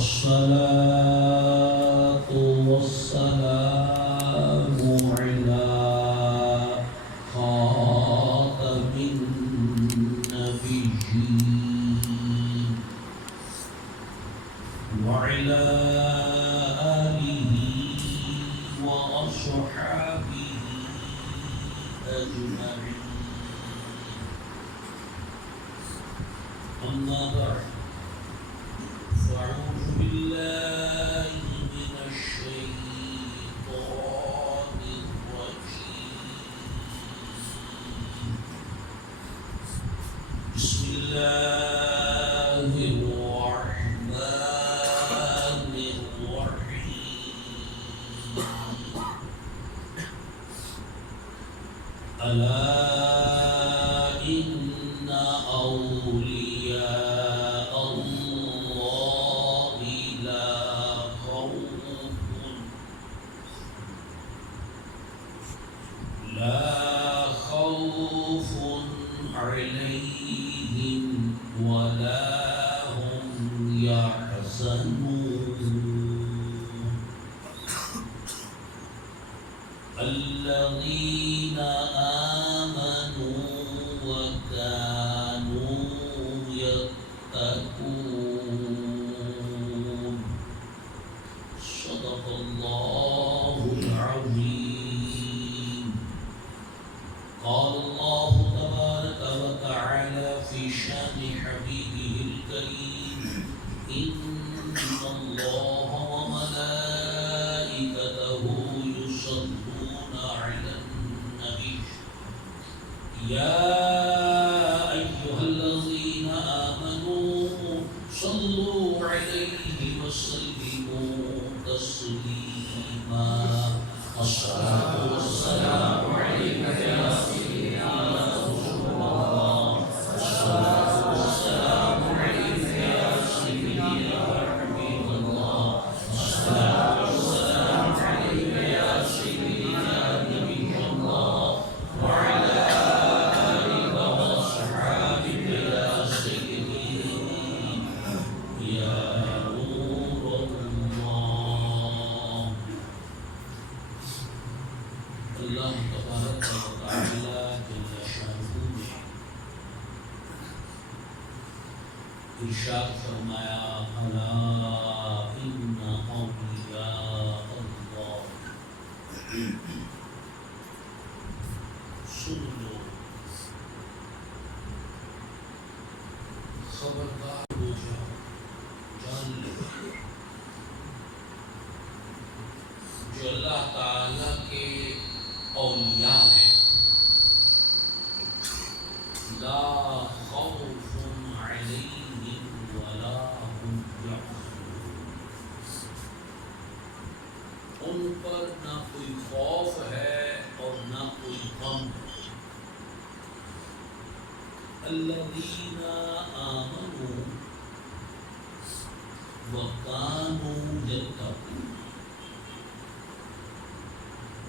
والصلاة والسلام على خاتم النبيين وعلى آله وأصحابه أجمعين. أما بعد، فأعوذ بالله من الشيطان الرجيم. بسم الله الرحمن الرحيم. ألا إن أولياء الله لا خوف عليهم ولا هم يحزنون. الذين آمنوا وكانوا يتقون. صدق الله العظيم. قال الله تبارك وتعالى في شان حبيبه الكريم: إن الله وملائكته يصلون على النبي يا أيها الذين آمنوا صلوا عليه وسلموا تسليما. الصلاة والسلام عليك يا سيدنا رسول الله. الصلاة والسلام عليك يا سيدي يا حبيب الله. الصلاة والسلام عليك يا سيدي يا نبي الله وعلى آلك وأصحابك يا سيدي يا نور الله. اللہ تبارک و تعالی جل شانہ نے ارشاد فرمایا: الا ان اولیاء اللہ. سن لو، خبردار ہو جاؤ، جان لو، جو اللہ تعالی کے اولیاء ہیں، لا خوف علیہم ولا هم یحزنون. ان پر نہ کوئی خوف ہے اور نہ کوئی غم ہے. الذین آمنوا وکانوا یتقون.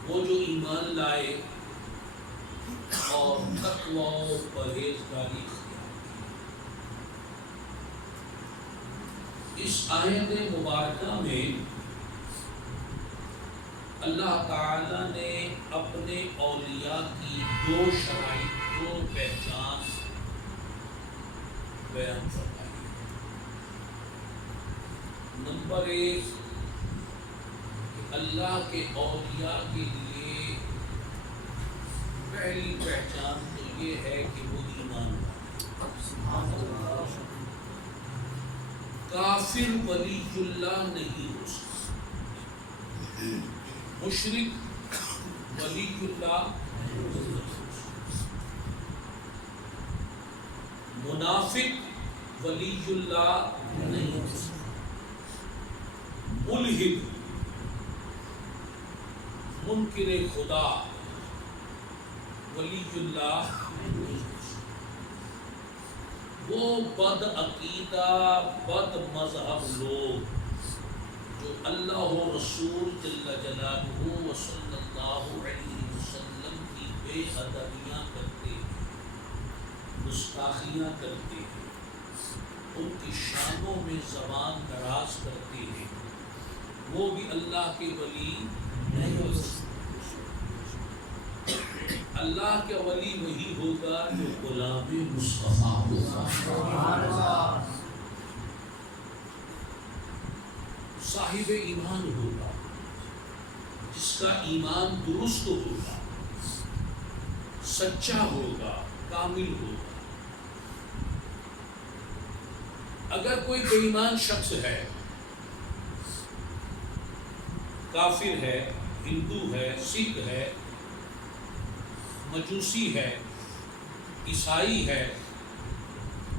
وہ جو ایمان لائے اور تقوی و پرہیزگاری اختیار کی. اس آیت مبارکہ میں اللہ تعالی نے اپنے اولیاء کی دو شرائط، دو پہچان بیان فرمائی. نمبر ایک، اللہ کے اولیاء کے لیے پہلی پہچان تو یہ ہے کہ وہ ایمان والے. کافر ولی اللہ نہیں ہو سکتا، مشرک ولی اللہ، منافق ولی اللہ نہیں ہو سکتا، ملحد منکر خدا ولی اللہ. وہ بد عقیدہ بد مذہب لوگ جو اللہ و رسول جل جلالہ و صلی اللہ علیہ وسلم کی بے ادبیاں کرتے ہیں، گستاخیاں کرتے ہیں، ان کی شانوں میں زبان دراز کرتے ہیں، وہ بھی اللہ کے ولی نہیں ہو سکتے۔ اللہ کا ولی وہی ہوگا جو غلام مصطفیٰ ہوگا، صاحب ایمان ہوگا، جس کا ایمان درست ہوگا، سچا ہوگا، کامل ہوگا۔ اگر کوئی بے ایمان شخص ہے، کافر ہے، ہندو ہے، سکھ ہے، مجوسی ہے، عیسائی ہے،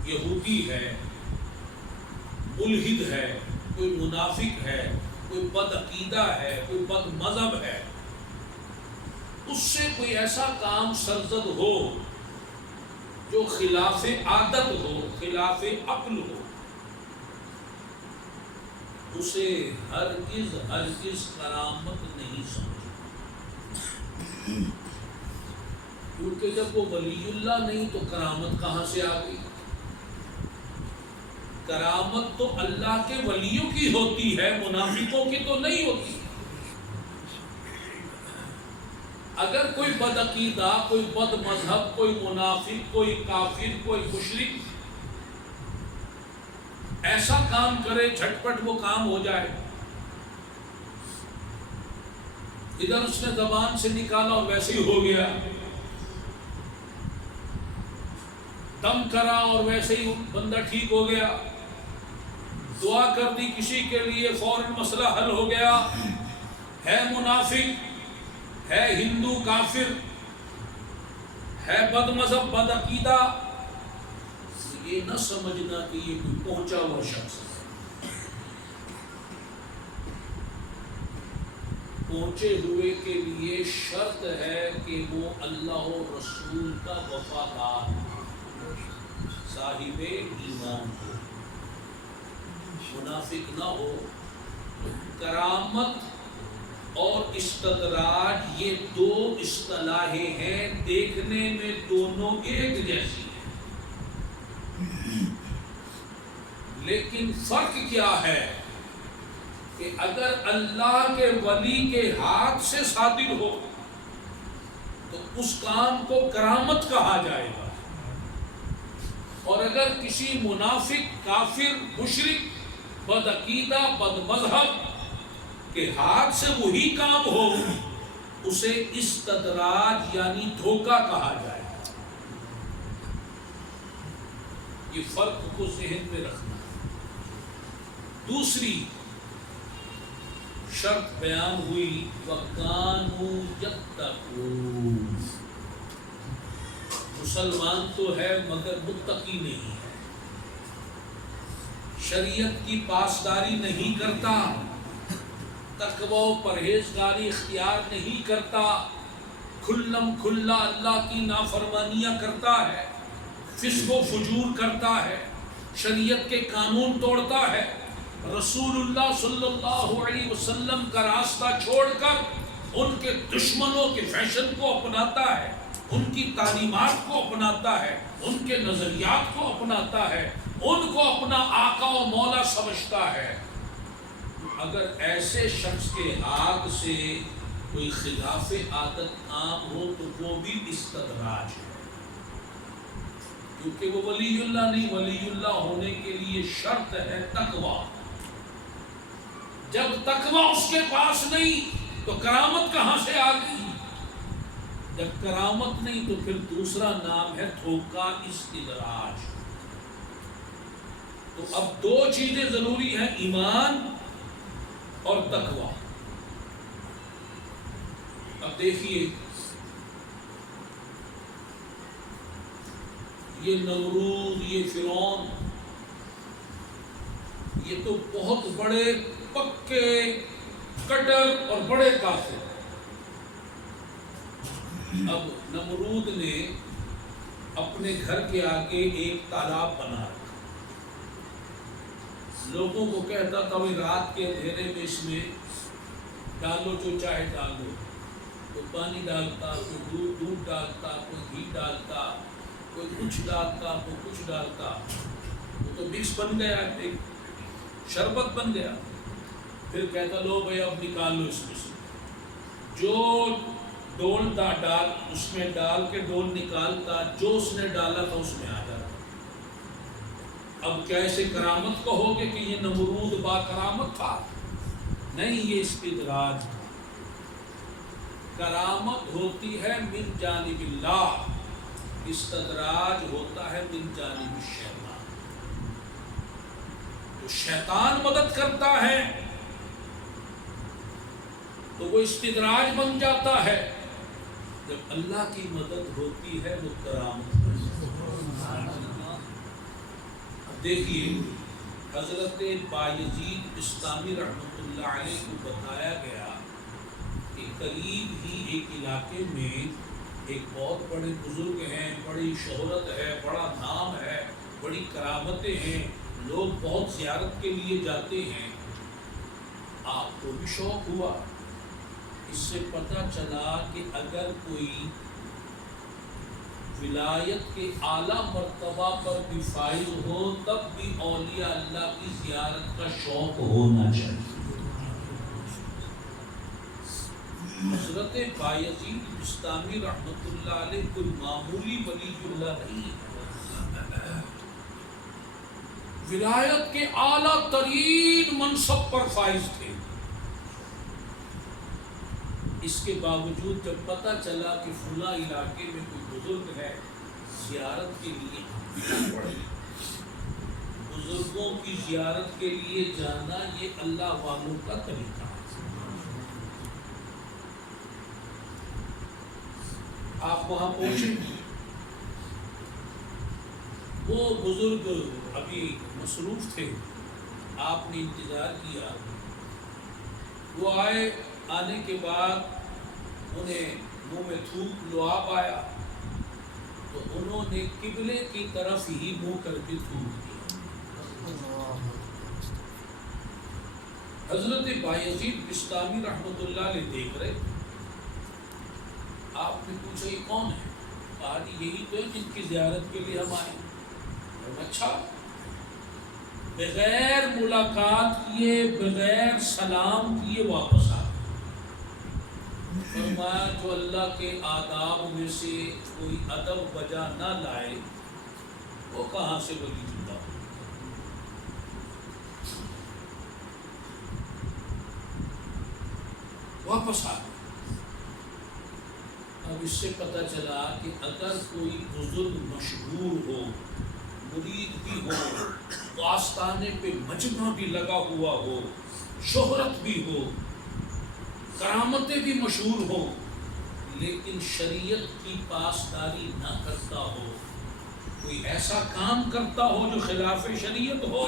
یہودی ہے، ملحد ہے، کوئی منافق ہے، کوئی بد عقیدہ ہے، کوئی بد مذہب ہے، اس سے کوئی ایسا کام سرزد ہو جو خلاف عادت ہو، خلاف عقل ہو، اسے ہرگز کرامت نہیں سمجھے، کیونکہ جب وہ ولی اللہ نہیں تو کرامت کہاں سے آ گئی؟ کرامت تو اللہ کے ولیوں کی ہوتی ہے، منافقوں کی تو نہیں ہوتی۔ اگر کوئی بد عقیدہ، کوئی بد مذہب، کوئی منافق، کوئی کافر، کوئی مشرک ایسا کام کرے جھٹپٹ وہ کام ہو جائے، ادھر اس نے زبان سے نکالا اور ویسے ہی ہو گیا، دم کرا اور ویسے ہی بندہ ٹھیک ہو گیا، دعا کر دی کسی کے لیے فوراً مسئلہ حل ہو گیا، ہے منافق، ہے ہندو کافر، ہے بد مذہب بد عقیدہ، یہ نہ سمجھنا کہ یہ کوئی پہنچا ہوا شخص ہے۔ پہنچے ہوئے کے لیے شرط ہے کہ وہ اللہ و رسول کا وفادار، صاحب ایمان ہو، منافق نہ ہو۔ کرامت اور استدراج یہ دو اصطلاحیں ہیں، دیکھنے میں دونوں ایک جیسی ہیں، لیکن فرق کیا ہے کہ اگر اللہ کے ولی کے ہاتھ سے صادر ہو تو اس کام کو کرامت کہا جائے گا، اور اگر کسی منافق، کافر، مشرک، بد عقیدہ، بد مذہب کے ہاتھ سے وہی کام ہو اسے استدراج یعنی دھوکہ کہا جائے گا۔ یہ فرق کو ذہن میں رکھنا۔ دوسری شرط بیان ہوئی وَكَانُوا يَتَّقُونَ، مسلمان تو ہے مگر متقی نہیں ہے، شریعت کی پاسداری نہیں کرتا، تقوی و پرہیزگاری اختیار نہیں کرتا، کھلم کھلا اللہ کی نافرمانیاں کرتا ہے، فسق و فجور کرتا ہے، شریعت کے قانون توڑتا ہے، رسول اللہ صلی اللہ علیہ وسلم کا راستہ چھوڑ کر ان کے دشمنوں کے فیشن کو اپناتا ہے، ان کی تعلیمات کو اپناتا ہے، ان کے نظریات کو اپناتا ہے، ان کو اپنا آقا و مولا سمجھتا ہے۔ اگر ایسے شخص کے ہاتھ سے کوئی خلاف عادت عام ہو تو وہ بھی استدراج ہے، کیونکہ وہ ولی اللہ نہیں۔ ولی اللہ ہونے کے لیے شرط ہے تقوی، جب تقوی اس کے پاس نہیں تو کرامت کہاں سے آ گئی؟ جب کرامت نہیں تو پھر دوسرا نام ہے دھوکہ، استدراج۔ تو اب دو چیزیں ضروری ہیں، ایمان اور تقوی۔ اب دیکھیے یہ نمرود، یہ فرعون، یہ تو بہت بڑے پکے کٹر اور بڑے کافر۔ اب نمرود نے اپنے گھر کے آگے ایک تالاب بنا رکھا، لوگوں کو کہتا تھا وہ رات کے اندھیرے میں اس میں ڈالو جو چاہے ڈالو، کوئی پانی ڈالتا، کوئی دودھ ڈالتا، کوئی گھی ڈالتا، کوئی کچھ ڈالتا، کوئی کچھ ڈالتا۔ وہ تو مکس بن گیا، ایک شربت بن گیا. پھر کہتا لو بھائی اب نکال لو اس میں سے، جو ڈول ڈال اس میں ڈال کے ڈول نکالتا، جو اس نے ڈالا تھا اس میں آ جاتا. اب کیا ایسے کرامت کہو گے کہ یہ نمرود با کرامت تھا؟ نہیں، یہ استدراج. کرامت ہوتی ہے من جانب اللہ، استدراج ہوتا ہے من جانب الشیطان. تو شیطان مدد کرتا ہے تو وہ استدراج بن جاتا ہے. جب اللہ کی مدد ہوتی ہے وہ کرامت بن جاتی ہے. اب دیکھیے حضرت بایزید بستامی رحمۃ اللہ علیہ کو بتایا گیا کہ قریب ہی ایک علاقے میں ایک بہت بڑے بزرگ ہیں، بڑی شہرت ہے، بڑا نام ہے، بڑی کرامتیں ہیں، لوگ بہت زیارت کے لیے جاتے ہیں. آپ کو بھی شوق ہوا. اس سے پتہ چلا کہ اگر کوئی ولایت کے اعلیٰ مرتبہ پر بھی فائز ہو تب بھی اولیاء اللہ کی زیارت کا شوق ہونا چاہیے. حضرت بایزید بستامی رحمۃ اللہ علیہ کوئی معمولی ولی اللہ نہیں ہے، ولایت کے اعلیٰ ترین منصب پر فائز تھے. اس کے باوجود جب پتہ چلا کہ فلاں علاقے میں کوئی بزرگ ہے، زیارت کے لیے پڑے. بزرگوں کی زیارت کے لیے جانا یہ اللہ والوں کا طریقہ ہے. آپ وہاں پہنچے، وہ بزرگ ابھی مصروف تھے، آپ نے انتظار کیا. وہ آئے، آنے کے بعد انہیں منہ میں تھوک لعاب آیا تو انہوں نے قبلے کی طرف ہی منہ کر کے تھوک دیا. حضرت بایزید بستامی رحمۃ اللہ علیہ دیکھ رہے. آپ نے پوچھا یہ کون ہے؟ کہا یہی تو ہے جن کی زیارت کے لیے ہم آئے. اچھا. بغیر ملاقات کیے، بغیر سلام کیے واپس آ. فرمایا جو اللہ کے آداب میں سے کوئی ادب بجا نہ لائے وہ کہاں سے ولی جدا ہو. واپس آ. اب اس سے پتہ چلا کہ اگر کوئی بزرگ مشہور ہو، مرید بھی ہو، تو آستانے پہ مجمع بھی لگا ہوا ہو، شہرت بھی ہو، کرامتیں بھی مشہور ہوں، لیکن شریعت کی پاسداری نہ کرتا ہو، کوئی ایسا کام کرتا ہو جو خلاف شریعت ہو،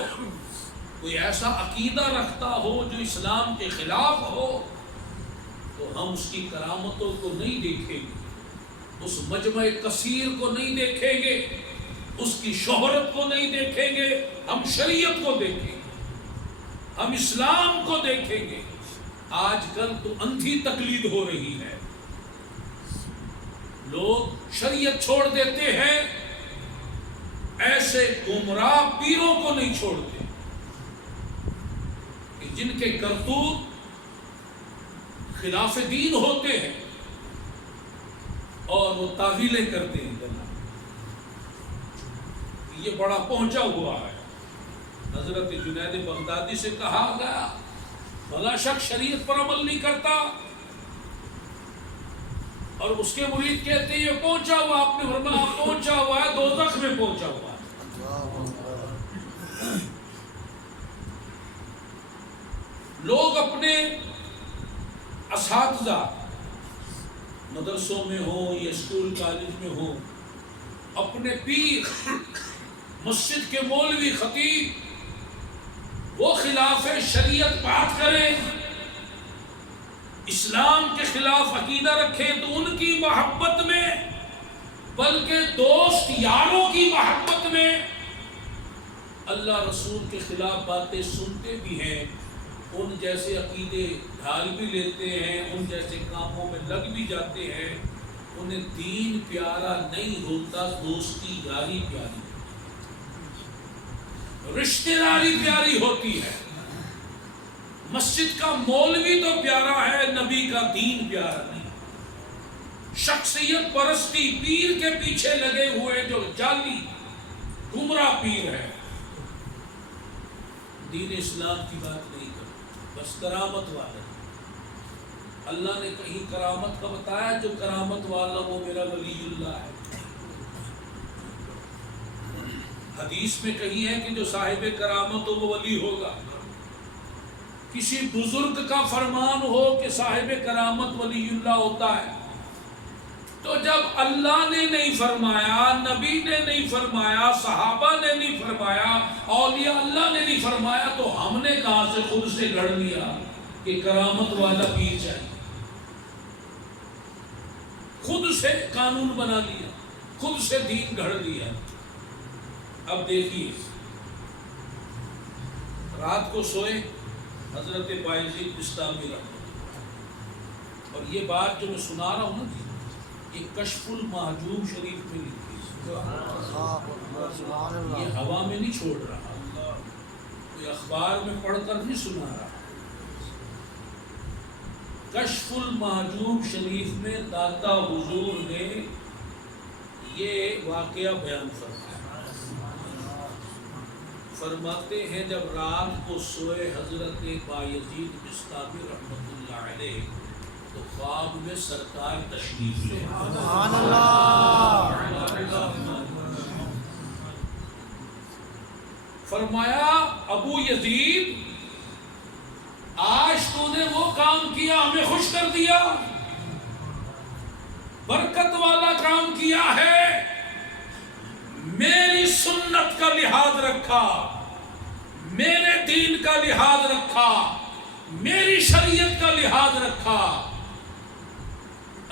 کوئی ایسا عقیدہ رکھتا ہو جو اسلام کے خلاف ہو، تو ہم اس کی کرامتوں کو نہیں دیکھیں گے، اس مجمع کثیر کو نہیں دیکھیں گے، اس کی شہرت کو نہیں دیکھیں گے. ہم شریعت کو دیکھیں گے، ہم اسلام کو دیکھیں گے. آج کل تو اندھی تقلید ہو رہی ہے. لوگ شریعت چھوڑ دیتے ہیں، ایسے گمراہ پیروں کو نہیں چھوڑتے کہ جن کے کرتوت خلاف دین ہوتے ہیں اور وہ تعویلیں کرتے ہیں. یہ بڑا پہنچا ہوا ہے. حضرت جنید بغدادی سے کہا گیا بھلا شخص شریعت پر عمل نہیں کرتا، اور اس کے مرید کہتے ہیں یہ پہنچا ہوا. آپ نے فرمایا پہنچا ہوا ہے، دوزخ میں پہنچا ہوا ہے. لوگ اپنے اساتذہ مدرسوں میں ہوں یا اسکول کالج میں ہوں، اپنے پیر مسجد کے مولوی خطیب وہ خلاف شریعت بات کریں، اسلام کے خلاف عقیدہ رکھیں، تو ان کی محبت میں بلکہ دوست یاروں کی محبت میں اللہ رسول کے خلاف باتیں سنتے بھی ہیں، ان جیسے عقیدے ڈھال بھی لیتے ہیں، ان جیسے کاموں میں لگ بھی جاتے ہیں. انہیں دین پیارا نہیں ہوتا، دوستی یاری پیاری. رشتہ داری پیاری ہوتی ہے، مسجد کا مولوی تو پیارا ہے، نبی کا دین پیارا نہیں۔ شخصیت پرستی، پیر کے پیچھے لگے ہوئے جو جعلی گمراہ پیر ہے، دین اسلام کی بات نہیں کرتے، بس کرامت والا۔ اللہ نے کہیں کرامت کا بتایا، جو کرامت والا وہ میرا ولی اللہ ہے۔ حدیث میں کہیں ہے کہ جو صاحب کرامت ہو وہ ولی ہوگا۔ کسی بزرگ کا فرمان ہو کہ صاحب کرامت ولی اللہ ہوتا ہے، تو جب اللہ نے نہیں فرمایا، نبی نے نہیں فرمایا، صحابہ نے نہیں فرمایا، اولیاء اللہ نے نہیں فرمایا، تو ہم نے کہاں سے خود سے گھڑ لیا کہ کرامت والا پیر چاہیے؟ خود سے قانون بنا لیا، خود سے دین گھڑ لیا۔ اب دیکھیے، رات کو سوئے حضرت بایزید بستامی رحمۃ اللہ، اور یہ بات جو میں سنا رہا ہوں نا، یہ کشف المحجوب شریف میں لکھی ہے، یہ ہوا میں نہیں چھوڑ رہا، کوئی اخبار میں پڑھ کر نہیں سنا رہا۔ کشف المحجوب شریف میں داتا حضور نے یہ واقعہ بیان فرماتے ہیں، جب رات کو سوئے حضرت بایزید بستامی رحمۃ اللہ علیہ، تو خواب میں سرکار تشریف لے۔ سبحان اللہ۔ فرمایا ابو یزید، آج تو نے وہ کام کیا ہمیں خوش کر دیا، برکت والا کام کیا ہے، میری سنت کا لحاظ رکھا، میرے دین کا لحاظ رکھا، میری شریعت کا لحاظ رکھا،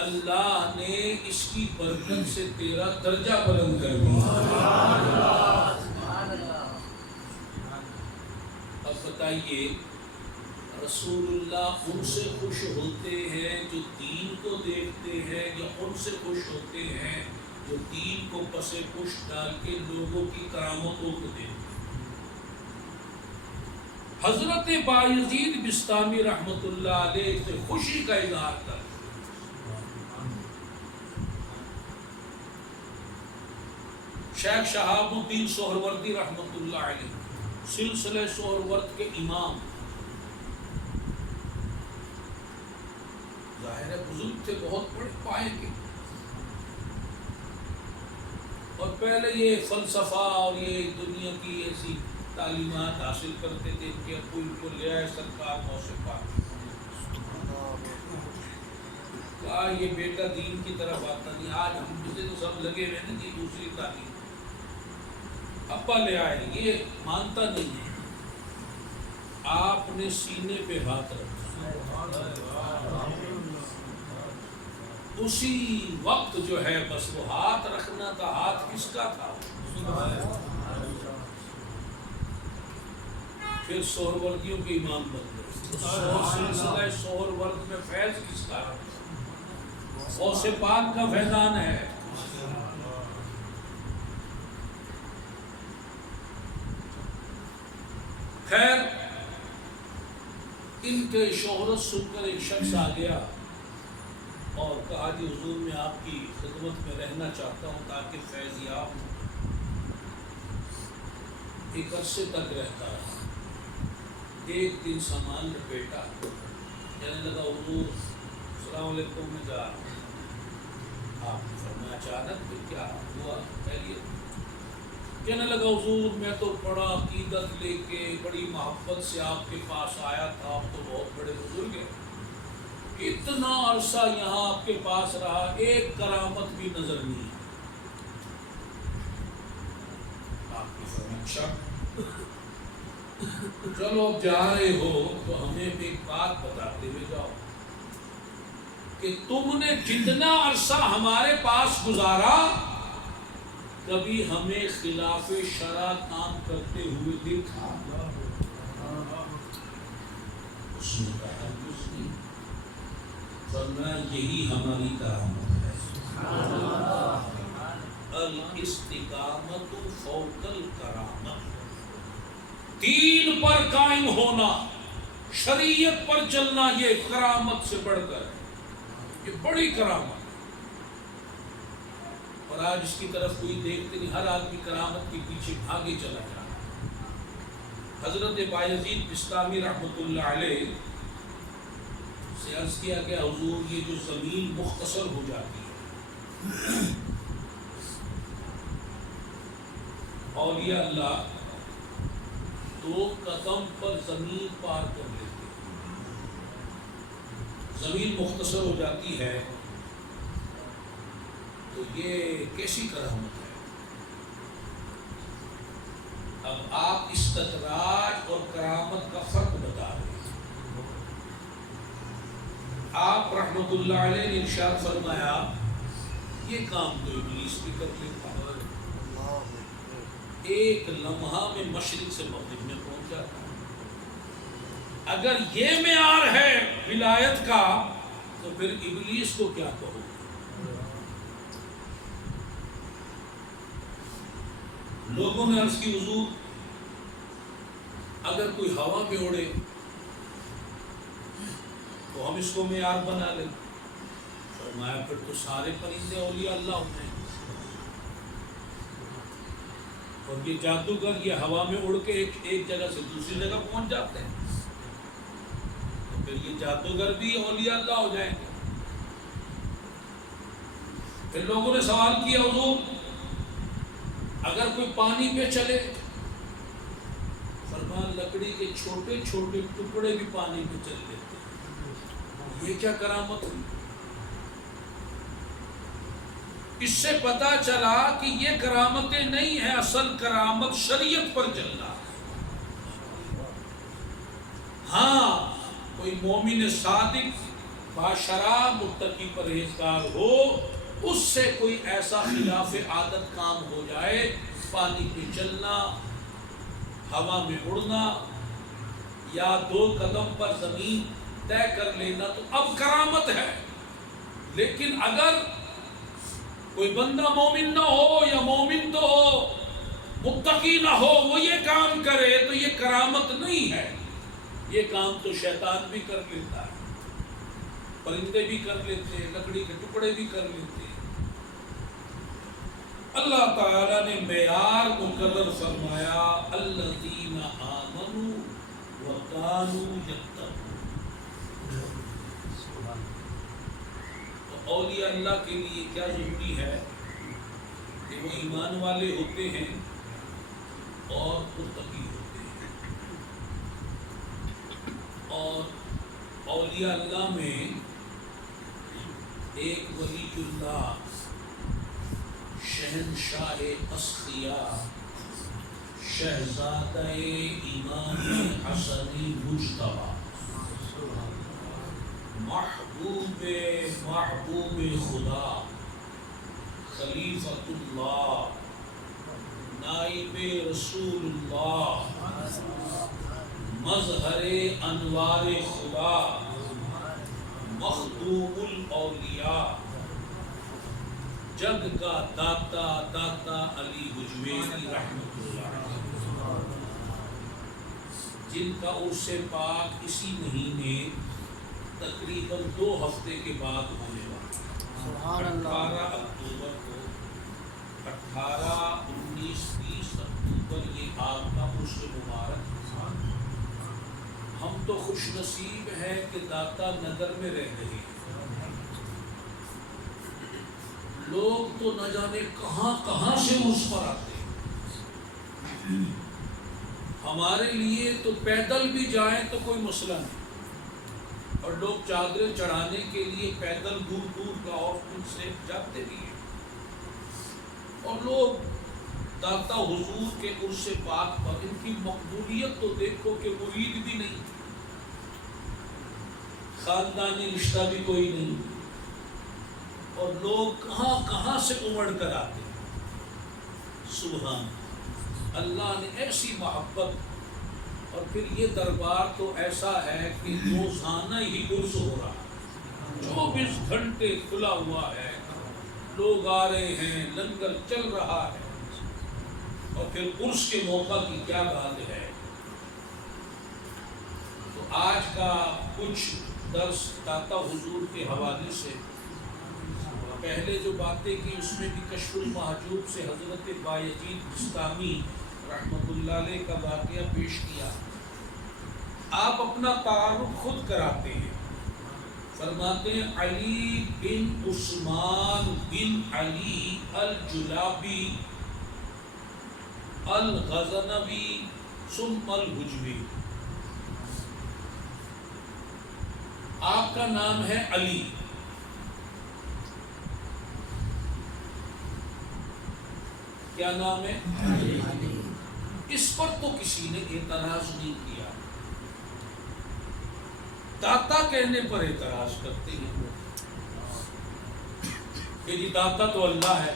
اللہ نے اس کی برکت سے تیرا درجہ بلند کر دیا۔ اب بتائیے، رسول اللہ ان سے خوش ہوتے ہیں جو دین کو دیکھتے ہیں، یا ان سے خوش ہوتے ہیں جو دین کو پس پش ڈال کے لوگوں کی کرامتوں کو دیکھتے ہیں؟ حضرت بایزید بستامی رحمۃ اللہ علیہ سے خوشی کا اظہار کر، شیخ شہاب الدین سہروردی رحمۃ اللہ علیہ، سلسلہ سہرورد کے امام، ظاہر بزرگ تھے، بہت بڑے پائے کے، اور پہلے یہ فلسفہ اور یہ دنیا کی ایسی تعلیمات حاصل کرتے تھے کہ ابو ان کو لے آئے سرکار موسیقی کہا یہ بیٹا دین کی طرف آتا نہیں، آج ہم مجھے تو سب لگے ہوئے نا کہ دوسری تعلیم، ابا لے آئے، یہ مانتا نہیں ہے۔ آپ نے سینے پہ ہاتھ رکھا، اسی وقت جو ہے بس وہ ہاتھ رکھنا تھا، ہاتھ کس کا تھا؟ پھر سہروردیوں کے امام بدلے، سلسلہ سہرورد میں فیض کس کا ہے؟ غوث پاک کا فیضان ہے۔ خیر، ان کے شہرت سن کر ایک شخص آ گیا اور کہا کہ حضور میں آپ کی خدمت میں رہنا چاہتا ہوں تاکہ فیض یاب ہوں۔ ایک عرصے تک رہتا ہے، ایک دن سامان لپیٹا، کہنے لگا حضور السلام علیکم، میں جا رہا ہوں۔ آپ نے فرمایا اچانک پھر کیا ہوا؟ کہنے لگا حضور میں تو بڑا عقیدت لے کے بڑی محبت سے آپ کے پاس آیا تھا، آپ تو بہت بڑے بزرگ ہیں، اتنا عرصہ یہاں آپ کے پاس رہا، ایک کرامت بھی نظر نہیں ہے۔ آپ نے فرمایا اچھا چلو اب جا رہے ہو تو ہمیں بھی ایک بات بتاتے ہوئے جاؤ کہ تم نے جتنا عرصہ ہمارے پاس گزارا کبھی ہمیں خلاف شرع کام کرتے ہوئے دیکھا؟ اس نے کہا فرمایا یہی ہماری کرامت ہے، الاستقامت فوق الکرامت، دین پر قائم ہونا، شریعت پر چلنا، یہ کرامت سے بڑھ کر ہے، یہ بڑی کرامت۔ اور آج اس کی طرف کوئی دیکھتے نہیں، ہر آدمی کرامت کے پیچھے بھاگے چلا جا رہا ہے۔ حضرت بایزید بسطامی رحمۃ اللہ علیہ سے عرض کیا کہ حضور یہ جو زمین مختصر ہو جاتی ہے، اولیاء اللہ 2 قدم پر زمین پار کر لیتے ہیں، زمین مختصر ہو جاتی ہے، تو یہ کیسی کرامت ہے؟ اب آپ استدراج اور کرامت کا فرق بتا رہے ہیں۔ آپ رحمت اللہ علیہ نے ارشاد فرمایا یہ کام تو ابلیس بھی کر لیتا ہے، ایک لمحہ میں مشرق سے مغرب میں پہنچ جاتا ہے۔ اگر یہ معیار ہے ولایت کا تو پھر ابلیس کو کیا کہو؟ لوگوں نے عرض کی حضور اگر کوئی ہوا میں اڑے تو ہم اس کو معیار بنا لیں۔ فرمایا پھر تو سارے پرندے اولیاء اللہ ہوتے ہیں، اور یہ جادوگر یہ ہوا میں اڑ کے ایک جگہ سے دوسری جگہ پہنچ جاتے ہیں، تو پھر یہ جادوگر بھی اولیاء اللہ ہو جائیں گے۔ پھر لوگوں نے سوال کیا حضور اگر کوئی پانی پہ چلے؟ فرمایا لکڑی کے چھوٹے چھوٹے ٹکڑے بھی پانی پہ چل لیتے ہیں، یہ کیا کرامت ہوئی؟ اس سے پتا چلا کہ یہ کرامتیں نہیں ہیں، اصل کرامت شریعت پر چلنا۔ ہاں کوئی مومن صادق باشرع متقی پرہیزگار ہو، اس سے کوئی ایسا خلاف عادت کام ہو جائے، پانی پہ چلنا، ہوا میں اڑنا، یا 2 قدم پر زمین طے کر لینا، تو اب کرامت ہے۔ لیکن اگر کوئی بندہ مومن نہ ہو یا مومن تو ہو متقی نہ ہو، وہ یہ کام کرے تو یہ کرامت نہیں ہے، یہ کام تو شیطان بھی کر لیتا ہے، پرندے بھی کر لیتے ہیں، لکڑی کے ٹکڑے بھی کر لیتے ہیں۔ اللہ تعالیٰ نے معیار مقرر فرمایا الذین آمنوا وکانوا یتقون۔ تو اولیاء اللہ کے لیے کیا ضروری ہے کہ وہ ایمان والے ہوتے ہیں اور متقی ہوتے ہیں۔ اور اولیاء اللہ میں ایک ولی اللہ شہنشاہ اصفیاء شہزادہ امام حسنی مجتبی محبوب خدا خلیفۃ اللہ نائب رسول اللہ مظہر انوار خدا مخدوم الاولیاء جگ کا داتا داتا علی حجویری رحمۃ اللہ علیہ، جن کا عرس پاک اسی مہینے تقریباً 2 ہفتے کے بعد ہونے والا، 18 اکتوبر کو 18، 19، 20 اکتوبر یہ آپ کا عرس مبارک۔ ہم تو خوش نصیب ہیں کہ داتا نگر میں رہ گئے، لوگ تو نہ جانے کہاں کہاں سے اس پر آتے ہیں۔ ہمارے لیے تو پیدل بھی جائیں تو کوئی مسئلہ نہیں، اور لوگ چادریں چڑھانے کے لیے پیدل دور دور کا آفس سے جاتے بھی ہیں، اور لوگ داتا حضور کے عرس پاک پر ان کی مقبولیت تو دیکھو کہ مرید بھی نہیں، خاندانی رشتہ بھی کوئی نہیں، اور لوگ کہاں کہاں سے امڑ کر آتے ہیں۔ سبحان اللہ نے ایسی محبت، اور پھر یہ دربار تو ایسا ہے کہ روزانہ ہی عرس ہو رہا ہے، 24 گھنٹے کھلا ہوا ہے، لوگ آ رہے ہیں، لنگر چل رہا ہے، اور پھر عرس کے موقع کی کیا بات ہے تو آج کا کچھ درس داتا حضور کے حوالے سے پہلے جو باتیں کی اس میں بھی کشف المحجوب سے حضرت بایزید بستامی رحمۃ اللہ علیہ کا واقعہ پیش کیا. آپ اپنا تعارف خود کراتے ہیں، فرماتے ہیں علی بن عثمان بن علی الجلابی الغزنوی ثم الحجوی. آپ کا نام ہے علی. کیا نام ہے؟ اس پر تو کسی نے اعتراض نہیں کیا. داتا کہنے پر اعتراض کرتے ہیں کہ جی داتا تو اللہ ہے.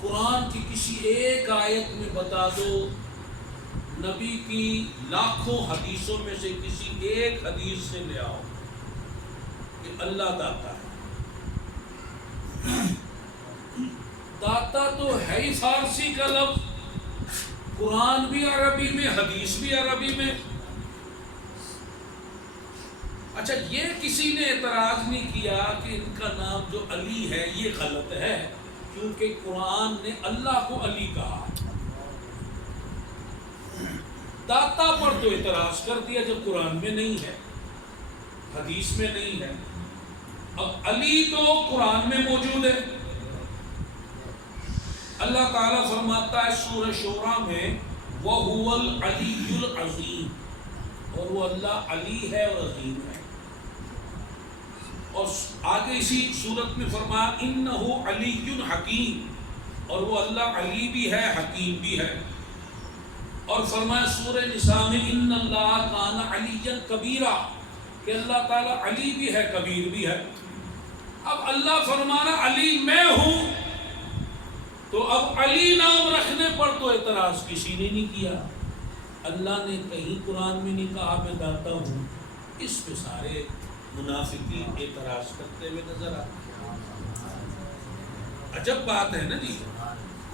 قرآن کی کسی ایک آیت میں بتا دو، نبی کی لاکھوں حدیثوں میں سے کسی ایک حدیث سے لے آؤ کہ اللہ داتا ہے. داتا تو ہے ہی فارسی کا لفظ، قرآن بھی عربی میں، حدیث بھی عربی میں. اچھا، یہ کسی نے اعتراض نہیں کیا کہ ان کا نام جو علی ہے یہ غلط ہے، کیونکہ قرآن نے اللہ کو علی کہا. داتا پر تو اعتراض کر دیا جو قرآن میں نہیں ہے، حدیث میں نہیں ہے. اب علی تو قرآن میں موجود ہے. اللہ تعالیٰ فرماتا ہے سورہ شورى میں وَهُوَ الْعَلِيُّ الْعَظِيمُ، اور وہ اللہ علی ہے اور عظیم ہے. اور آگے اسی صورت میں فرمایا إِنَّهُ عَلِيٌّ حَكِيمٌ، اور وہ اللہ علی بھی ہے حکیم بھی ہے. اور فرمایا سورہ نساء میں إِنَّ اللَّهَ كَانَ عَلِيًّا كَبِيرًا، کہ اللہ تعالیٰ علی بھی ہے کبیر بھی ہے. اب اللہ فرمانا علی میں ہوں، تو اب علی نام رکھنے پر تو اعتراض کسی نے نہیں کیا. اللہ نے کہیں قرآن میں نہیں کہا میں داتا ہوں. اس پہ سارے منافقین اعتراض کرتے ہوئے نظر آتے ہیں. عجب بات ہے نا جی،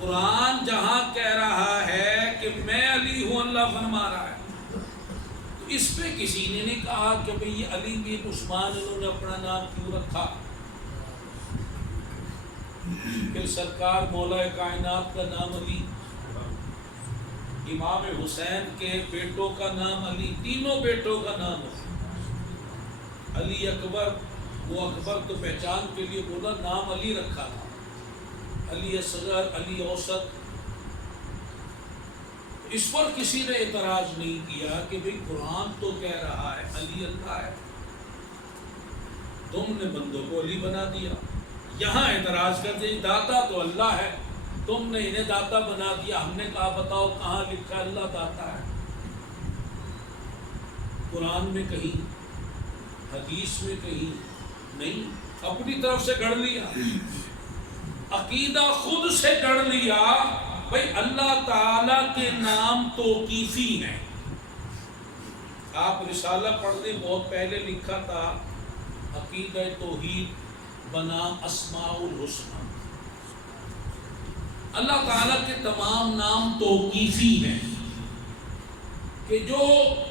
قرآن جہاں کہہ رہا ہے کہ میں علی ہوں، اللہ فرما رہا ہے، تو اس پہ کسی نے نہیں کہا کہ بھئی یہ علی بن عثمان انہوں نے اپنا نام کیوں رکھا. پھر سرکار مولا کائنات کا نام علی، امام حسین کے بیٹوں کا نام علی، تینوں بیٹوں کا نام علی اکبر. وہ اکبر تو پہچان کے لیے بولا، نام علی رکھا تھا، علی اصغر، علی اوسط. اس پر کسی نے اعتراض نہیں کیا کہ بھئی قرآن تو کہہ رہا ہے علی اللہ ہے، تم نے بندوں کو علی بنا دیا. یہاں اعتراض کرتے ہیں داتا تو اللہ ہے، تم نے انہیں داتا بنا دیا. ہم نے کہا بتاؤ کہاں لکھا اللہ داتا ہے؟ قرآن میں کہیں، حدیث میں کہیں نہیں. اپنی طرف سے گڑھ لیا، عقیدہ خود سے گڑھ لیا. بھائی اللہ تعالیٰ کے نام توقیفی ہیں. آپ رسالہ پڑھ لیں، بہت پہلے لکھا تھا عقیدہ توحید بنام اسماء الحسنى. اللہ تعالیٰ کے تمام نام توقیفی ہیں، کہ جو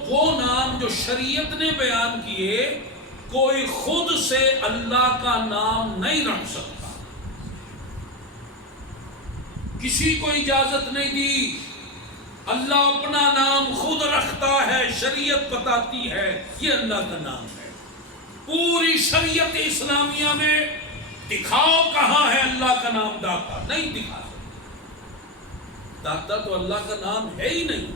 وہ نام جو شریعت نے بیان کیے، کوئی خود سے اللہ کا نام نہیں رکھ سکتا. کسی کو اجازت نہیں دی. اللہ اپنا نام خود رکھتا ہے، شریعت بتاتی ہے یہ اللہ کا نام ہے. پوری شریعت اسلامیہ میں دکھاؤ کہاں ہے اللہ کا نام داتا، نہیں دکھا سکتے. داتا تو اللہ کا نام ہے ہی نہیں.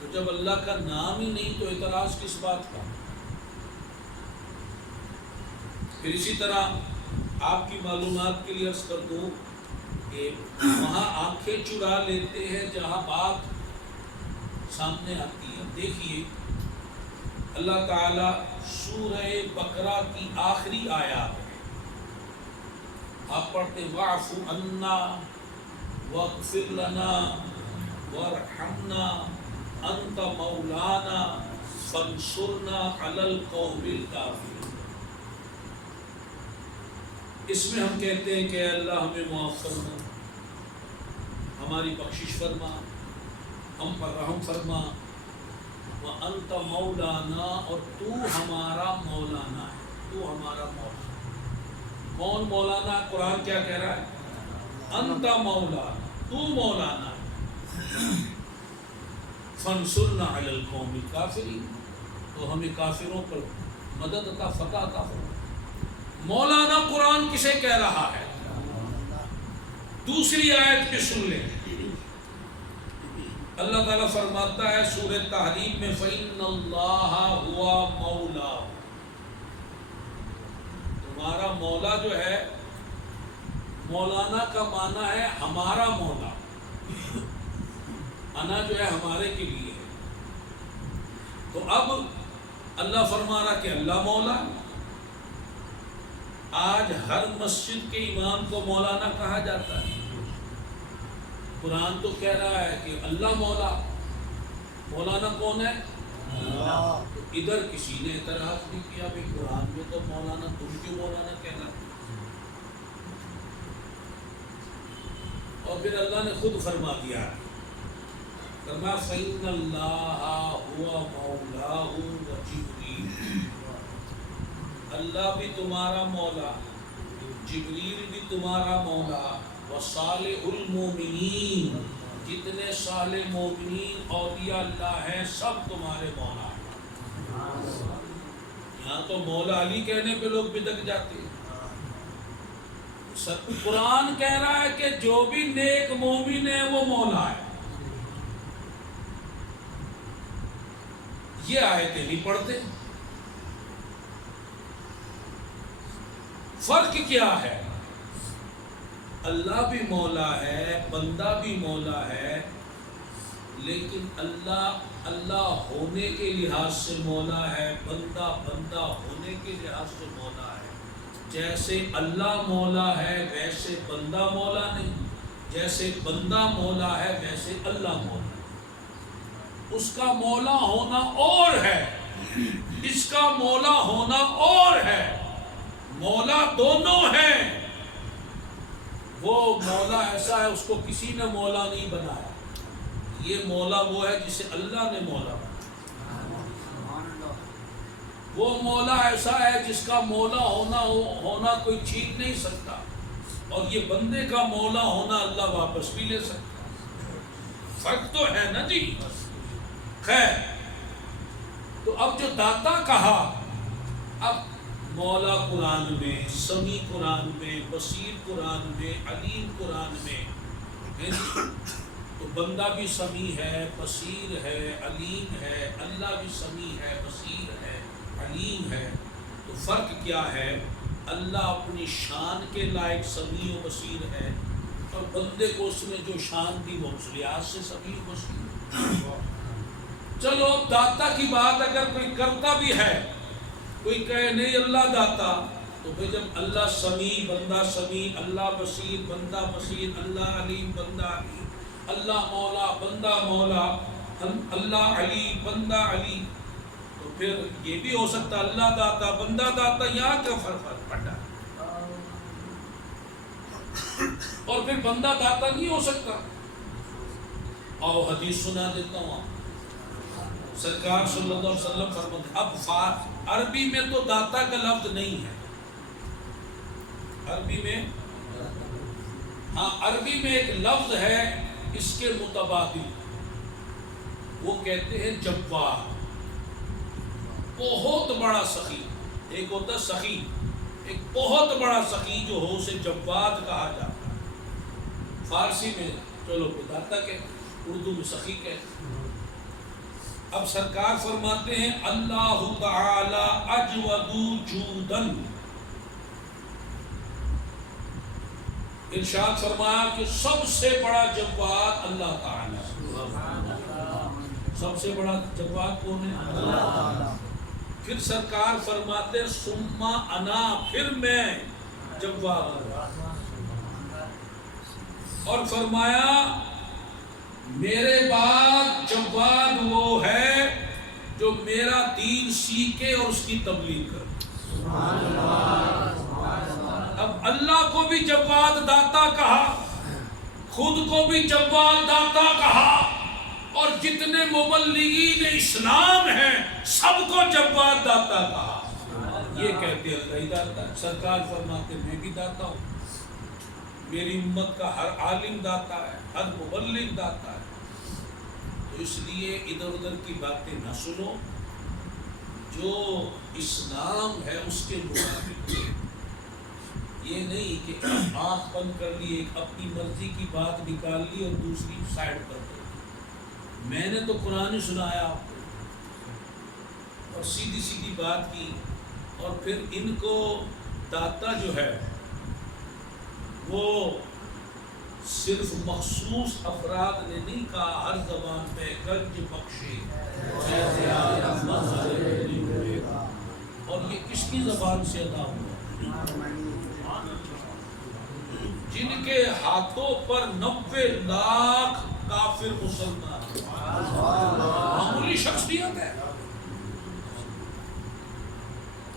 تو جب اللہ کا نام ہی نہیں تو اعتراض کس بات کا؟ پھر اسی طرح آپ کی معلومات کے لیے عرض کر دوں کہ وہاں آنکھیں چرا لیتے ہیں جہاں بات سامنے آتی ہے. دیکھیے اللہ تعالیٰ سورہ بقرہ کی آخری آیات ہے، آپ پڑھتے وَاعْفُ عَنَّا وَاغْفِرْ لَنَا وَارْحَمْنَا أَنْتَ مَوْلَانَا فَانْصُرْنَا عَلَى الْقَوْمِ الْكَافِرِينَ. اس میں ہم کہتے ہیں کہ اے اللہ ہمیں معاف فرما، ہماری بخشش فرما، ہم پر رحم فرما، وَأَنْتَ مولانا، اور تو ہمارا مولانا ہے، تو ہمارا مولانا۔ کون مولانا؟ قرآن کیا کہہ رہا ہے؟ انت مولانا، تو مولانا ہے۔ فَانْصُرْنَا عَلَى الْقَوْمِ الْكَافِرِينَ، تو ہمیں کافروں پر مدد عطا، فتح عطا فرما۔ مولانا قرآن کسے کہہ رہا ہے؟ دوسری آیت بھی سن لیں، اللہ تعالیٰ فرماتا ہے سورہ تحریم میں فَإِنَّ اللَّهَ هُوَ مَوْلَاهُ، تمہارا مولا جو ہے، مولانا کا معنی ہے ہمارا مولا، انا جو ہے ہمارے کے لیے ہے۔ تو اب اللہ فرما رہا کہ اللہ مولا۔ آج ہر مسجد کے امام کو مولانا کہا جاتا ہے، قرآن تو کہہ رہا ہے کہ اللہ مولا، مولانا کون ہے؟ اللہ۔ تو ادھر کسی نے اعتراض نہیں کیا بھائی قرآن میں تو مولانا، تم کیوں مولانا کہنا؟ اور پھر اللہ نے خود فرما دیا، فرمایا فَإِنَّ اللَّهَ هُوَ مَوْلَاهُ وَجِبْرِيلُ، اللہ بھی تمہارا مولا، جبریل بھی تمہارا مولا، وصالح المومنین، جتنے صالح مومنین اولیاء اللہ ہیں سب تمہارے مولا ہیں۔ یہاں تو مولا علی کہنے پہ لوگ بدک جاتے ہیں۔ قرآن کہہ رہا ہے کہ جو بھی نیک مومن ہے وہ مولا ہے۔ یہ آیتیں نہیں پڑھتے۔ فرق کیا ہے؟ اللہ بھی مولا ہے، بندہ بھی مولا ہے، لیکن اللہ ہونے کے لحاظ سے مولا ہے، بندہ ہونے کے لحاظ سے مولا ہے۔ جیسے اللہ مولا ہے ویسے بندہ مولا نہیں، جیسے بندہ مولا ہے ویسے اللہ مولا ہے۔ اس کا مولا ہونا اور ہے، اس کا مولا ہونا اور ہے، مولا دونوں ہیں۔ وہ مولا ایسا ہے اس کو کسی نے مولا نہیں بنایا، یہ مولا وہ ہے جسے اللہ نے مولا بنایا۔ وہ مولا ایسا ہے جس کا مولا ہونا کوئی چھین نہیں سکتا، اور یہ بندے کا مولا ہونا اللہ واپس بھی لے سکتا۔ فرق تو ہے نا جی۔ خیر، تو اب جو داتا کہا، اب مولا قرآن میں، سمیع قرآن میں، بصیر قرآن میں، علیم قرآن میں، تو بندہ بھی سمیع ہے، بصیر ہے، علیم ہے، اللہ بھی سمیع ہے، بصیر ہے، علیم ہے۔ تو فرق کیا ہے؟ اللہ اپنی شان کے لائق سمیع و بصیر ہے، اور بندے کو اس نے جو شان دی وہ اس لحاظ سے سمیع و بصیر۔ چلو داتا کی بات اگر کوئی کرتا بھی ہے، کوئی کہے نہیں اللہ داتا، تو پھر جب اللہ سمیع بندہ سمیع، اللہ بصیر بندہ بصیر، اللہ علیم بندہ علیم، اللہ مولا بندہ مولا، اللہ علی بندہ علی، تو پھر یہ بھی ہو سکتا اللہ داتا بندہ داتا، یہاں کیا فرق پڑا؟ اور پھر بندہ داتا نہیں ہو سکتا۔ اور حدیث سنا دیتا ہوں، سرکار صلی اللہ علیہ وسلم فرماتے اب عربی میں تو داتا کا لفظ نہیں ہے، عربی میں، ہاں عربی میں ایک لفظ ہے اس کے متبادل، وہ کہتے ہیں جواد، بہت بڑا سخی، ایک ہوتا ہے سخی، ایک بہت بڑا سخی جو ہو اسے جواد کہا جاتا ہے۔ فارسی میں چلو داتا کہ، اردو میں سخی کہ۔ اب سرکار فرماتے ہیں اللہ تعالی اجود جودن، ارشاد فرمایا کہ سب سے بڑا جواد اللہ تعالی، سب سے بڑا جواد کون ہے؟ اللہ تعالی۔ پھر سرکار فرماتے ہیں ثم انا، پھر میں جواد ہوں، اور فرمایا میرے بعد جواد وہ ہے جو میرا دین سیکھے اور اس کی تبلیغ کرے۔ اب اللہ کو بھی جواد داتا کہا، خود کو بھی جواد داتا کہا، اور جتنے مبلغین اسلام ہیں سب کو جواد داتا کہا. یہ کہتے ہیں اللہ ہی داتا ہے. سرکار فرماتے میں بھی داتا ہوں. میری امت کا ہر عالم داتا ہے, ہر مبلغ داتا ہے. تو اس لیے ادھر ادھر کی باتیں نہ سنو, جو اسلام ہے اس کے مطابق. یہ نہیں کہ آنکھ بند کر لی, ایک اپنی مرضی کی بات نکال لی اور دوسری سائڈ پر کر دی. میں نے تو قرآن ہی سنایا آپ کو اور سیدھی سیدھی بات کی. اور پھر ان کو داتا جو ہے وہ صرف مخصوص افراد نے نہیں کہا, ہر زبان پہ گنج بخشے. اور یہ کس کی زبان سے ادا ہوا؟ جن کے ہاتھوں پر 90 لاکھ کافر مسلمان, معمولی شخصیت ہے.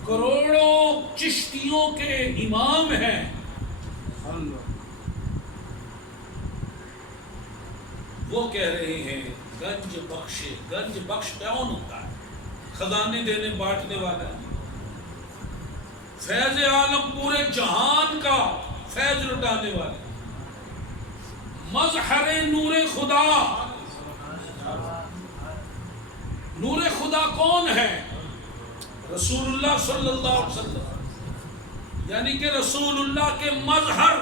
کروڑوں چشتیوں کے امام ہیں. وہ کہہ رہے ہیں گنج بخشے. گنج بخش کون ہوتا ہے؟ خزانے دینے بانٹنے والا. فیض عالم پورے جہان کا فیض لٹانے والے. مظہر نور خدا. نور خدا کون ہے؟ رسول اللہ صلی اللہ علیہ وسلم. یعنی کہ رسول اللہ کے مظہر.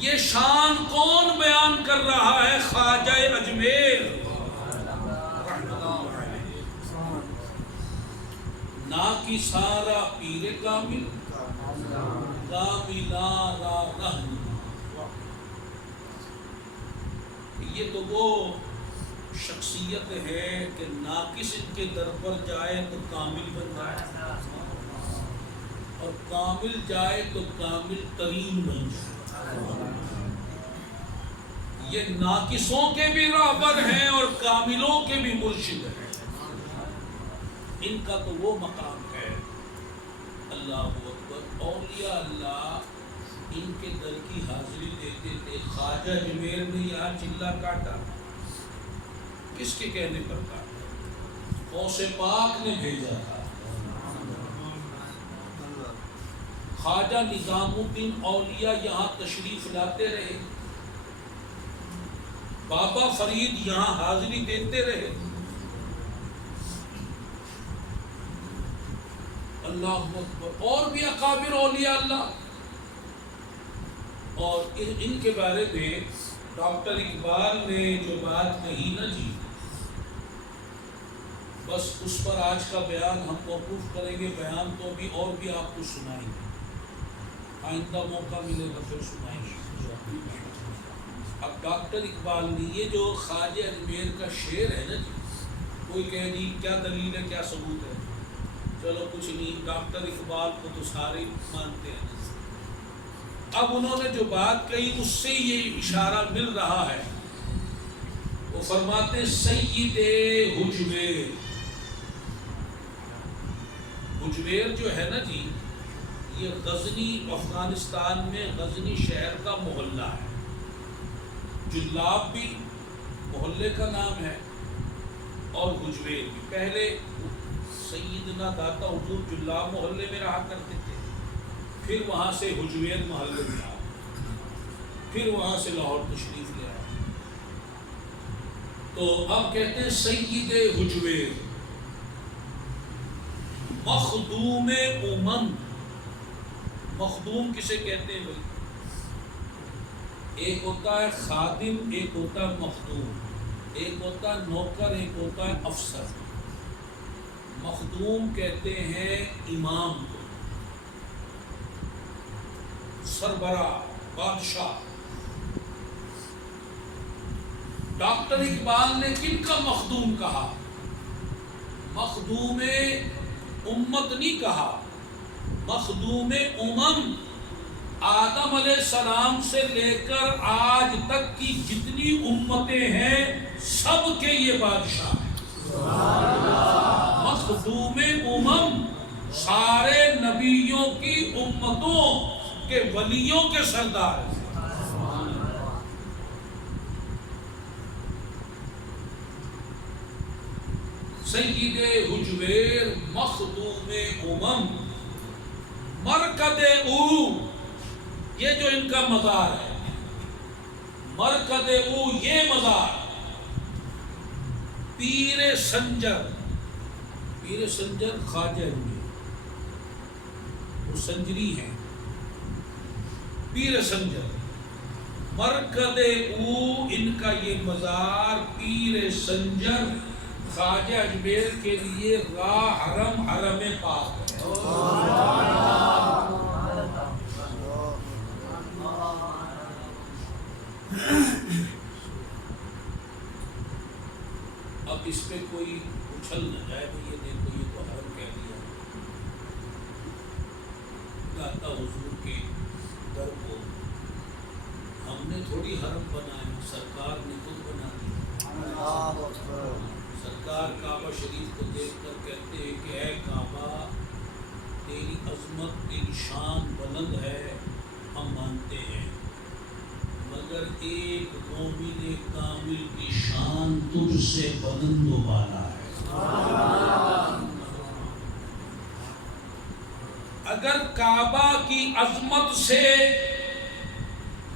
یہ شان کون بیان کر رہا ہے؟ خواجہ اجمیر. نا کی سارا پیر کامل کاملا را رہن. یہ تو وہ شخصیت ہے کہ ناقص ان کے در پر جائے تو کامل بن جائے, اور کامل جائے تو کامل ترین بن جائے. یہ ناقصوں کے بھی رہبر ہیں اور کاملوں کے بھی مرشد ہیں. ان کا تو وہ مقام ہے. اللہ اکبر. اولیاء اللہ ان کے در کی حاضری دیتے تھے. خواجہ اجمیر نے یہاں چلا کاٹا, کس کے کہنے پر کاٹا؟ غوث پاک نے بھیجا تھا. خواجہ نظام الدین اولیاء یہاں تشریف لاتے رہے. بابا فرید یہاں حاضری دیتے رہے. اللہ اکبر. اور بھی اکابر اولیاء اللہ. اور ان کے بارے میں ڈاکٹر اقبال نے جو بات کہی نا جی, بس اس پر آج کا بیان ہم موقوف کریں گے. بیان تو بھی اور بھی آپ کو سنائیں گے, آئندہ موقع ملے گا پھر سنائیں گے. اب ڈاکٹر اقبال نے یہ جو خواجہ اجمیر کا شعر ہے نا جی, کوئی کہہ دی کیا دلیل ہے, کیا ثبوت ہے. چلو کچھ نہیں, ڈاکٹر اقبال کو تو سارے مانتے ہیں. اب انہوں نے جو بات کہی اس سے یہ اشارہ مل رہا ہے. وہ فرماتے سید حجویر. حجویر جو ہے نا جی, یہ غزنی افغانستان میں غزنی شہر کا محلہ ہے. جلاب بھی محلے کا نام ہے اور حجویر بھی. پہلے سیدنا داتا حضور جلاب محلے میں رہا کرتے تھے, پھر وہاں سے حجویر محلے میں آئے, پھر وہاں سے لاہور تشریف لے آئے. تو اب کہتے ہیں سید حجویر مخدوم امم. مخدوم کسے کہتے ہیں بھائی؟ ایک ہوتا ہے خادم, ایک ہوتا ہے مخدوم. ایک ہوتا ہے نوکر, ایک ہوتا ہے افسر. مخدوم کہتے ہیں امام کو, سربراہ, بادشاہ. ڈاکٹر اقبال نے کن کا مخدوم کہا؟ مخدوم امت نہیں کہا, مخدوم امم. آدم علیہ السلام سے لے کر آج تک کی جتنی امتیں ہیں سب کے یہ بادشاہ ہیں. مخدوم امم سارے نبیوں کی امتوں کے ولیوں کے سردار. سید حجویر مخدوم امم مرکد او، یہ جو ان کا مزار ہے، مرکد او یہ مزار، پیر سنجر، پیر سنجر خواجہ ہوئے، وہ سنجری ہیں، پیر سنجر مرکد او ان کا یہ مزار، پیر سنجر خواجہ اجمیر کے لیے راہ حرم، حرم پاک ہے۔ اب اس پہ کوئی اچھل نہ جائے کہ یہ دیکھو یہ تو حرم کہہ دیا، داتا حضور کے در کو ہم نے تھوڑی حرم بنایا، سرکار نے خود بنا دیا۔ سرکار کعبہ شریف کو دیکھ کر کہتے ہیں کہ اے کعبہ تیری عظمت، تیری شان بلند ہے، ہم مانتے ہیں، مگر ایک مومن کامل کی شان تجھ سے بلند و بالا ہے۔ اگر کعبہ کی عظمت سے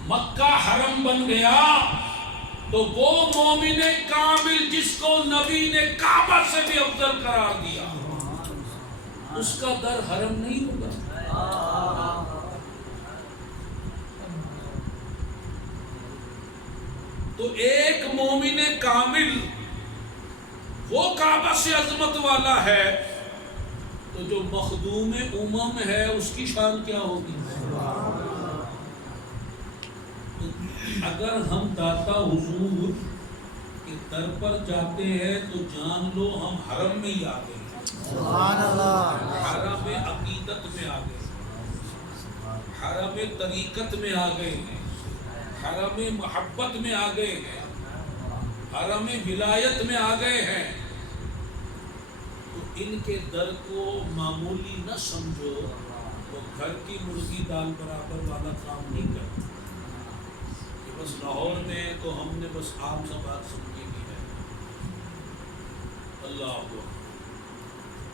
مکہ حرم بن گیا تو وہ مومن کامل جس کو نبی نے کعبہ سے بھی افضل قرار دیا، اس کا در حرم نہیں ہوگا۔ تو ایک مومن کامل وہ کعبہ سے عظمت والا ہے، تو جو مخدوم امم ہے اس کی شان کیا ہوگی؟ اگر ہم داتا حضور کے در پر جاتے ہیں تو جان لو ہم حرم میں ہی آ گئے ہیں، سبحان اللہ، حرم عقیدت میں آ گئے ہیں، حرم طریقت میں آ گئے ہیں، حرم محبت میں آ گئے ہیں، حرم ولایت میں آ گئے ہیں۔ تو ان کے در کو معمولی نہ سمجھو، وہ گھر کی مرغی دال برابر والا کام نہیں کرتے کہ بس لاہور میں تو ہم نے بس عام سا بات سمجھی کی ہے۔ اللہ اکبر،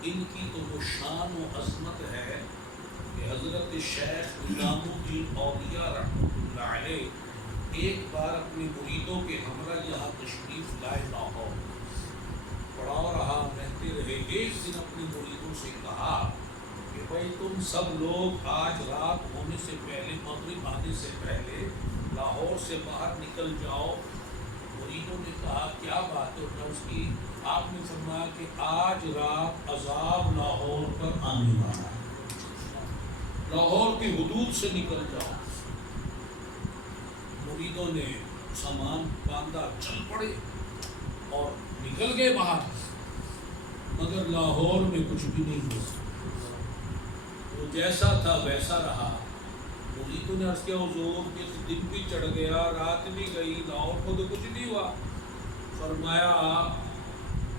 ان کی تو وہ شان و عظمت ہے کہ حضرت شیخ نظام الدین اولیاء رحمۃ اللہ علیہ ایک بار اپنے مریدوں کے ہمراہ یہاں تشریف لائے، لاہور پڑھا رہا، رہتے رہے۔ ایک دن اپنے مریدوں سے کہا کہ بھائی تم سب لوگ آج رات ہونے سے پہلے، مغرب آنے سے پہلے لاہور سے باہر نکل جاؤ۔ مریدوں نے کہا کیا بات ہے؟ اس کی آپ نے فرمایا کہ آج رات عذاب لاہور پر آنے والا ہے، لاہور کی حدود سے نکل جاؤ۔ مریدوں نے سامان باندھا، چل پڑے اور نکل گئے باہر، مگر لاہور میں کچھ بھی نہیں ہوا، وہ جیسا تھا ویسا رہا۔ مریدوں نے عرض کیا حضور کہ دن بھی چڑھ گیا، رات بھی گئی، لاہور کو تو کچھ نہیں ہوا۔ فرمایا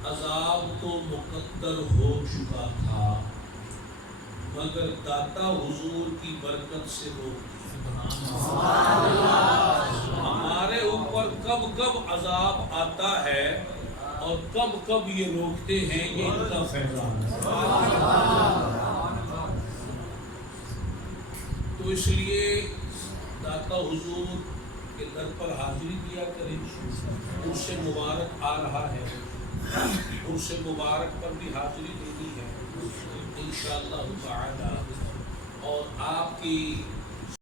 عذاب تو مقدر ہو چکا تھا، مگر داتا حضور کی برکت سے روک دیا۔ ہمارے اوپر کب کب عذاب آتا ہے اور کب کب یہ روکتے ہیں، یہ ان کا فیضان ہے۔ تو اس لیے داتا حضور کے در پر حاضری دیا کریں، اس سے مبارک آ رہا ہے، اس سے مبارک پر بھی حاضری دینی ہے انشاءاللہ تعالی، اور آپ کی